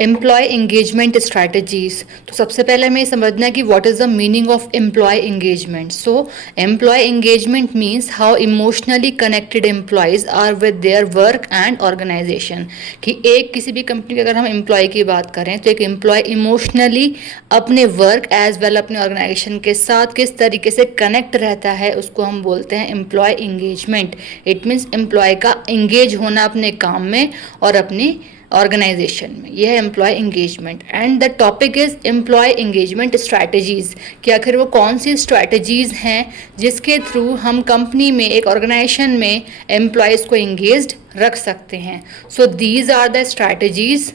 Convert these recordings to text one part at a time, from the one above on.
Employ engagement strategies. तो सबसे पहले हमें समझना है कि what is the meaning of employ engagement. So employ engagement means how emotionally connected employees are with their work and organisation. कि एक किसी भी कंपनी की अगर हम एम्प्लॉय की बात करें तो एक एम्प्लॉय इमोशनली अपने वर्क एज वेल अपने ऑर्गेनाइजेशन के साथ किस तरीके से कनेक्ट रहता है उसको हम बोलते हैं employ engagement. It means employ का एंगेज होना अपने काम में और अपनी ऑर्गेनाइजेशन में, यह है employ engagement. And the topic is employ engagement strategies कि आखिर वो कौन सी स्ट्रैटेजीज हैं जिसके थ्रू हम कंपनी में एक ऑर्गेनाइजेशन में एम्प्लॉयज़ को एंगेज्ड रख सकते हैं। So these are the strategies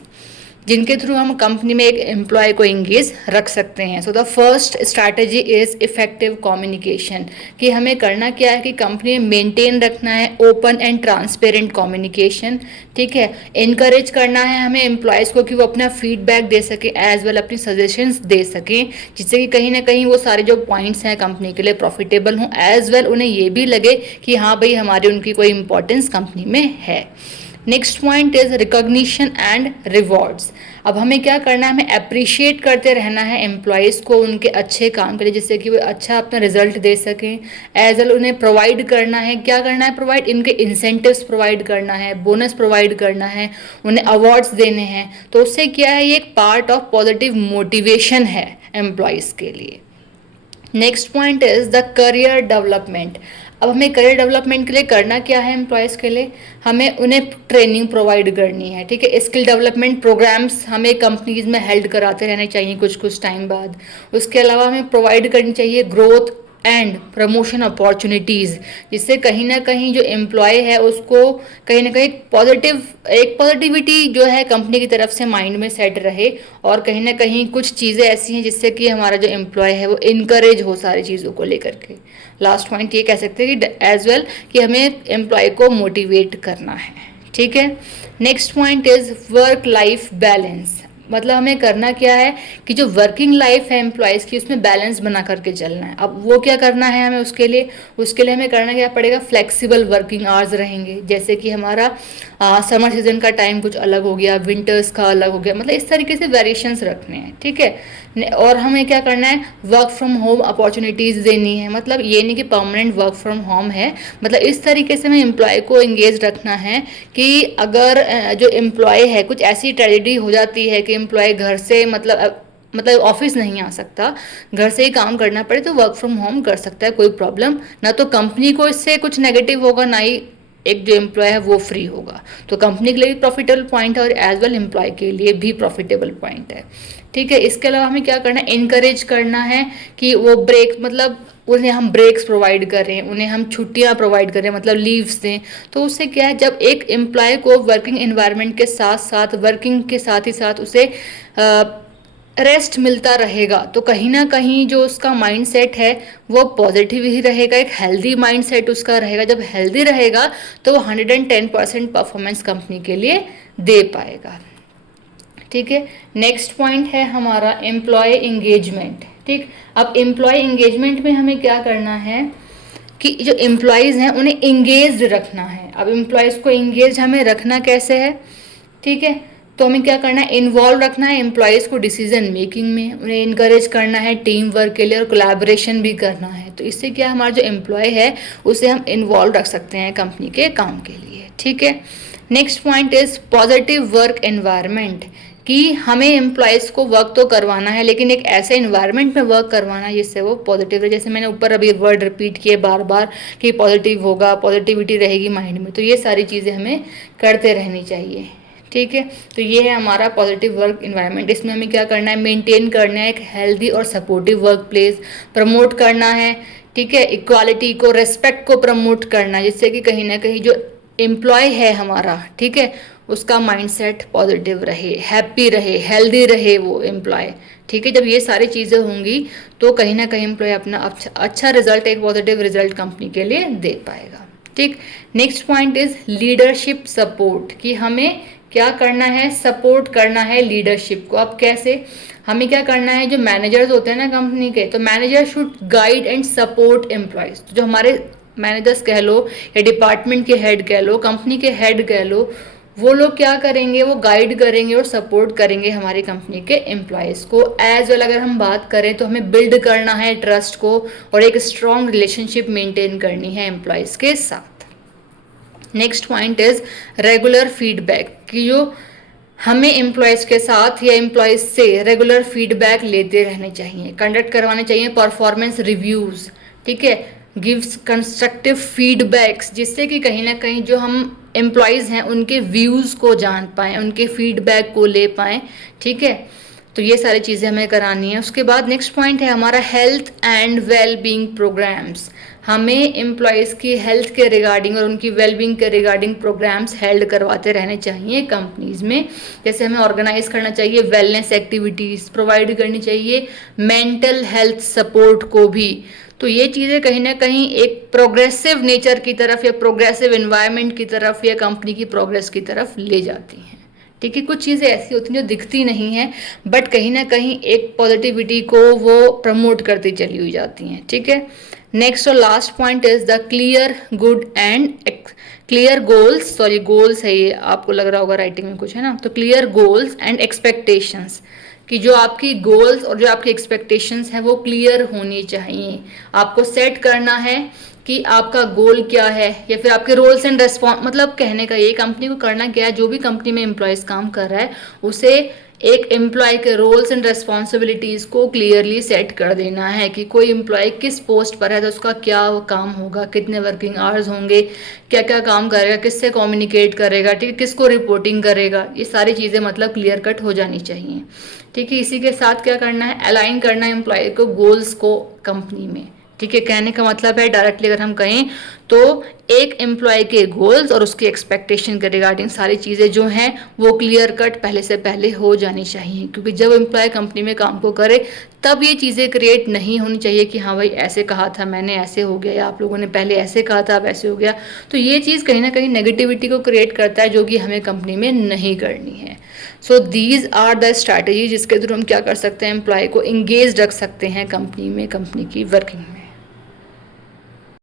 जिनके थ्रू हम कंपनी में एक एम्प्लॉय को एंगेज रख सकते हैं। So the first strategy is effective communication कि हमें करना क्या है कि कंपनी में मेंटेन रखना है ओपन एंड ट्रांसपेरेंट कम्युनिकेशन। ठीक है, इनकरेज करना है हमें एम्प्लॉयज़ को कि वो अपना फीडबैक दे सकें एज वेल अपनी सजेशंस दे सकें, जिससे कि कहीं ना कहीं वो सारे जो पॉइंट्स हैं कंपनी के लिए प्रॉफिटेबल हों, एज वेल उन्हें ये भी लगे कि हाँ भाई हमारी उनकी कोई इंपॉर्टेंस कंपनी में है। Next point is recognition and rewards. अब हमें क्या करना है, हमें अप्रिशिएट करते रहना है एम्प्लॉयज़ को उनके अच्छे काम के लिए, जिससे कि वो अच्छा अपना रिजल्ट दे सकें। एज वेल उन्हें प्रोवाइड करना है, क्या करना है प्रोवाइड, इनके इंसेंटिव्स प्रोवाइड करना है, बोनस प्रोवाइड करना है, उन्हें अवार्ड्स देने हैं। तो उससे क्या है, ये एक पार्ट ऑफ पॉजिटिव मोटिवेशन है एम्प्लॉयज़ के लिए। Next point is the career development. अब हमें करियर डेवलपमेंट के लिए करना क्या है एम्प्लॉयज़ के लिए, हमें उन्हें ट्रेनिंग प्रोवाइड करनी है। ठीक है, स्किल डेवलपमेंट प्रोग्राम्स हमें कंपनीज में हेल्ड कराते रहने चाहिए कुछ कुछ टाइम बाद। उसके अलावा हमें प्रोवाइड करनी चाहिए ग्रोथ एंड प्रमोशन अपॉर्चुनिटीज़, जिससे कहीं ना कहीं जो एम्प्लॉय है उसको कहीं ना कहीं एक पॉजिटिविटी जो है कंपनी की तरफ से माइंड में सेट रहे, और कहीं ना कहीं कुछ चीज़ें ऐसी हैं जिससे कि हमारा जो एम्प्लॉय है वो इनकरेज हो सारी चीज़ों को लेकर के। लास्ट पॉइंट ये कह सकते हैं कि एज वेल कि हमें एम्प्लॉय को मोटिवेट करना है। ठीक है, next point is work life balance. मतलब हमें करना क्या है कि जो वर्किंग लाइफ है एम्प्लॉयज़ की उसमें बैलेंस बना करके चलना है। अब वो क्या करना है हमें, उसके लिए हमें करना क्या पड़ेगा, फ्लेक्सिबल वर्किंग आवर्स रहेंगे। जैसे कि हमारा समर सीजन का टाइम कुछ अलग हो गया, विंटर्स का अलग हो गया, मतलब इस तरीके से वेरिएशंस रखने हैं। ठीक है, और हमें क्या करना है, वर्क फ्रॉम होम अपॉर्चुनिटीज़ देनी है। मतलब ये नहीं कि परमानेंट वर्क फ्रॉम होम है, मतलब इस तरीके से हमें एम्प्लॉय को एंगेज रखना है कि अगर जो एम्प्लॉय है कुछ ऐसी ट्रेजेडी हो जाती है कि एम्प्लॉय घर से मतलब ऑफिस नहीं आ सकता, घर से ही काम करना पड़े, तो वर्क फ्रॉम होम कर सकता है, कोई प्रॉब्लम ना। तो कंपनी को इससे कुछ नेगेटिव होगा, ना ही एक जो एम्प्लॉय है वो फ्री होगा। तो कंपनी के लिए भी प्रॉफिटेबल पॉइंट है और एज वेल एम्प्लॉय के लिए भी प्रॉफिटेबल पॉइंट है। ठीक है, इसके अलावा हमें क्या करना है, इनकरेज करना है कि वो ब्रेक, मतलब उन्हें हम ब्रेक्स प्रोवाइड करें, उन्हें हम छुट्टियां प्रोवाइड करें, मतलब लीव्स दें। तो उससे क्या है, जब एक एम्प्लॉय को वर्किंग एनवायरनमेंट के साथ साथ वर्किंग के साथ ही साथ उसे रेस्ट मिलता रहेगा, तो कहीं ना कहीं जो उसका माइंड सेट है वो पॉजिटिव ही रहेगा, एक हेल्दी माइंड सेट उसका रहेगा। जब हेल्दी रहेगा तो वो 110% परफॉर्मेंस कंपनी के लिए दे पाएगा। ठीक है, नेक्स्ट पॉइंट है हमारा एम्प्लॉय एंगेजमेंट। ठीक, अब एम्प्लॉय एंगेजमेंट में हमें क्या करना है कि जो एम्प्लॉयज़ हैं उन्हें एंगेज रखना है। अब एम्प्लॉयज़ को एंगेज हमें रखना कैसे है, ठीक है, तो हमें क्या करना है, इन्वॉल्व रखना है एम्प्लॉयज़ को डिसीजन मेकिंग में, उन्हें इनकरेज करना है टीम वर्क के लिए और कोलैबोरेशन भी करना है। तो इससे क्या हमारा जो एम्प्लॉय है उसे हम इन्वॉल्व रख सकते हैं कंपनी के काम के लिए। ठीक है, next point is positive work environment कि हमें एम्प्लॉयज़ को वर्क तो करवाना है लेकिन एक ऐसे इन्वायरमेंट में वर्क करवाना है जिससे वो पॉजिटिव रहे। जैसे मैंने ऊपर अभी वर्ड रिपीट किए बार बार कि पॉजिटिव होगा, पॉजिटिविटी रहेगी माइंड में, तो ये सारी चीज़ें हमें करते रहनी चाहिए। ठीक है, तो ये है हमारा पॉजिटिव वर्क इन्वायरमेंट। इसमें हमें क्या करना है, मेंटेन करना है एक हेल्दी और सपोर्टिव वर्क प्लेस, प्रमोट करना है। ठीक है, इक्वालिटी को, रेस्पेक्ट को प्रमोट करना है, जिससे कि कहीं ना कहीं जो एम्प्लॉय है हमारा, ठीक है, उसका माइंडसेट पॉजिटिव रहे, हैप्पी रहे, हेल्दी रहे वो एम्प्लॉय। ठीक है, जब ये सारी चीज़ें होंगी तो कहीं ना कहीं एम्प्लॉय अपना अच्छा रिजल्ट, एक पॉजिटिव रिजल्ट कंपनी के लिए दे पाएगा। ठीक, next point is leadership support कि हमें क्या करना है, सपोर्ट करना है लीडरशिप को। अब कैसे, हमें क्या करना है, जो मैनेजर्स होते हैं ना कंपनी के, तो manager should guide and support employees. जो हमारे मैनेजर्स कह लो या डिपार्टमेंट के हेड कह लो, कंपनी के हेड कह लो, वो लोग क्या करेंगे, वो गाइड करेंगे और सपोर्ट करेंगे हमारी कंपनी के एम्प्लॉयज़ को। एज वेल अगर हम बात करें तो हमें बिल्ड करना है ट्रस्ट को और एक स्ट्रॉन्ग रिलेशनशिप मेंटेन करनी है एम्प्लॉयज़ के साथ। Next point is regular feedback, कि जो हमें एम्प्लॉयज़ के साथ या एम्प्लॉयज़ से रेगुलर फीडबैक लेते रहने चाहिए, कंडक्ट करवाने चाहिए परफॉर्मेंस रिव्यूज़, ठीक है, गिव्स कंस्ट्रक्टिव फीडबैक्स, जिससे कि कहीं ना कहीं जो हम एम्प्लॉयज़ हैं उनके व्यूज़ को जान पाएँ, उनके फीडबैक को ले पाएँ, ठीक है। तो ये सारी चीज़ें हमें करानी है। उसके बाद नेक्स्ट पॉइंट है हमारा health and well being programmes. हमें एम्प्लॉयज़ की हेल्थ के रिगार्डिंग और उनकी वेलबींग के रिगार्डिंग प्रोग्राम्स हेल्ड करवाते रहने चाहिए कंपनीज़ में। जैसे हमें ऑर्गेनाइज करना चाहिए वेलनेस एक्टिविटीज़, प्रोवाइड करनी चाहिए मेंटल हेल्थ सपोर्ट को भी। तो ये चीज़ें कहीं ना कहीं एक प्रोग्रेसिव नेचर की तरफ या प्रोग्रेसिव इन्वायरमेंट की तरफ या कंपनी की प्रोग्रेस की तरफ ले जाती हैं, ठीक है। कुछ चीज़ें ऐसी होती हैं जो दिखती नहीं हैं बट कहीं ना कहीं एक पॉजिटिविटी को वो प्रमोट करती चली हुई जाती हैं, ठीक है। नेक्स्ट और last point is the clear good and clear goals, sorry goals है ये, आपको लग रहा होगा राइटिंग में कुछ है ना, तो क्लियर गोल्स एंड एक्सपेक्टेशंस, कि जो आपकी गोल्स और जो आपकी एक्सपेक्टेशंस हैं वो क्लियर होनी चाहिए। आपको सेट करना है कि आपका गोल क्या है या फिर आपके रोल्स एंड रेस्पॉन्स, मतलब कहने का ये कंपनी को करना क्या है, जो भी कंपनी में एम्प्लॉयज़ काम कर रहा है उसे एक एम्प्लॉय के रोल्स एंड रेस्पॉन्सिबिलिटीज़ को क्लियरली सेट कर देना है कि कोई एम्प्लॉय किस पोस्ट पर है तो उसका क्या काम होगा, कितने वर्किंग आवर्स होंगे, क्या क्या काम करेगा, किससे कम्युनिकेट करेगा, ठीक है, किसको रिपोर्टिंग करेगा, ये सारी चीज़ें मतलब क्लियर कट हो जानी चाहिए, ठीक है। इसी के साथ क्या करना है, अलाइन करना है एम्प्लॉय को गोल्स को कंपनी में, ठीक है। कहने का मतलब है डायरेक्टली अगर हम कहें तो एक एम्प्लॉय के गोल्स और उसकी एक्सपेक्टेशन के रिगार्डिंग सारी चीज़ें जो हैं वो क्लियर कट पहले से पहले हो जानी चाहिए, क्योंकि जब एम्प्लॉय कंपनी में काम को करे तब ये चीज़ें क्रिएट नहीं होनी चाहिए कि हाँ भाई ऐसे कहा था मैंने, ऐसे हो गया, या आप लोगों ने पहले ऐसे कहा था अब ऐसे हो गया। तो ये चीज़ कहीं ना कहीं नेगेटिविटी को क्रिएट करता है जो कि हमें कंपनी में नहीं करनी है। So these are the strategy जिसके थ्रू हम क्या कर सकते हैं, एम्प्लॉय को इंगेज रख सकते हैं कंपनी में, कंपनी की वर्किंग में।